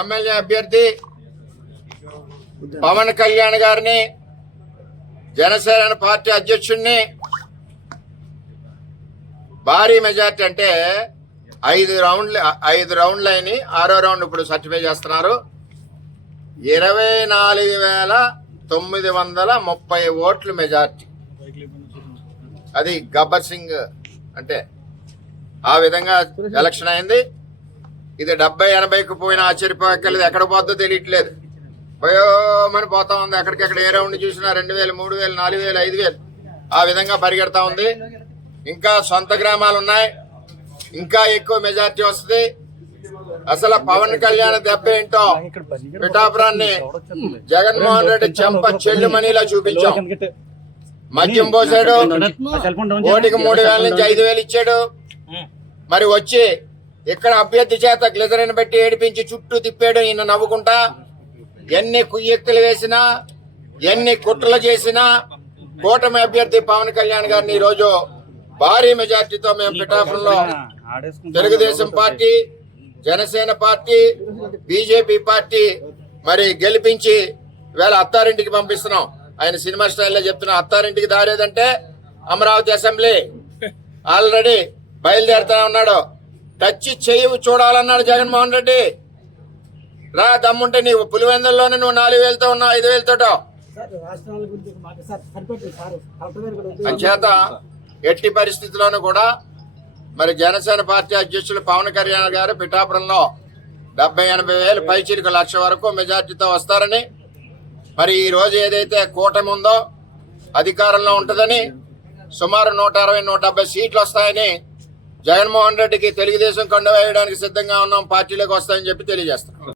MLA అభ్యర్థి పవన్ కళ్యాణ్ గారిని Janasena party అధ్యక్షుడిని భారీ మెజార్టీ అంటే ఐదు రౌండ్లు ఐదు రౌండ్లు అయినాయి. ఆరో రౌండ్ ఇప్పుడు సర్టిఫై చేస్తున్నారు. ఇరవై నాలుగు వేల తొమ్మిది వందల ముప్పై ఓట్లు మెజార్టీ. అది గబ్బర్ సింగ్ అంటే ఆ విధంగా ఎలక్షన్ అయింది. ఇది డెబ్బై ఎనభైకి పోయిన ఆశ్చర్యపోక్కర్లేదు. ఎక్కడ పోద్దో తెలియట్లేదు. పోయోమని పోతా ఉంది. ఎక్కడికెక్కడ ఏ రౌండ్ చూసినా రెండు వేలు మూడు వేలు నాలుగు వేలు ఐదు వేలు. ఆ విధంగా పరిగెడతా ఉంది. ఇంకా సొంత గ్రామాలు ఉన్నాయి. ఇంకా ఎక్కువ మెజార్టీ వస్తుంది. అసలు పవన్ కళ్యాణ్ దెబ్బ ఏంటో పిఠాపురాన్ని జగన్మోహన్ రెడ్డి చెంప చెల్లు మనీలా చూపించాం. మద్యం పోసాడు. ఓటికి మూడు వేల నుంచి ఐదు వేలు ఇచ్చాడు. మరి వచ్చి ఇక్కడ అభ్యర్థి చేత గ్లిజరిన్ పెట్టి ఏడిపించి చుట్టూ తిప్పాడు ఈయన నవ్వుకుంటా. ఎన్ని కుయ్యెత్తులు వేసినా ఎన్ని కుట్రలు చేసినా కూటమి అభ్యర్థి పవన్ కళ్యాణ్ గారిని ఈ రోజు భారీ మెజార్టీతో మేము పిఠాపురంలో Telugu Desam party Janasena party BJP party మరి గెలిపించి ఇవాళ అత్తారింటికి పంపిస్తున్నాం. ఆయన సినిమా స్టైల్లో చెప్తున్నా అత్తారింటికి దారేదంటే అమరావతి అసెంబ్లీ. ఆల్రెడీ బయలుదేరుతా ఉన్నాడు. టచ్ చెయ్యి చూడాలన్నాడు జగన్మోహన్ రెడ్డి. రా దమ్ముంటే నీవు పులివెందుల్లోనే నువ్వు నాలుగు వేలతో ఉన్నావు ఐదు వేలతోటో. అంచేత ఎట్టి పరిస్థితుల్లోనూ కూడా మరి జనసేన పార్టీ అధ్యక్షులు పవన్ కళ్యాణ్ గారు పిఠాపురంలో డెబ్బై ఎనభై వేలు పైచిలకు లక్ష వరకు మెజార్టీతో వస్తారని మరి ఈ రోజు ఏదైతే కూటమి ఉందో అధికారంలో ఉంటుందని సుమారు నూట అరవై నూట డెబ్బై సీట్లు వస్తాయని జగన్మోహన్ రెడ్డికి తెలుగుదేశం కండు వేయడానికి సిద్ధంగా ఉన్నాం పార్టీలోకి వస్తాయని చెప్పి తెలియజేస్తాం.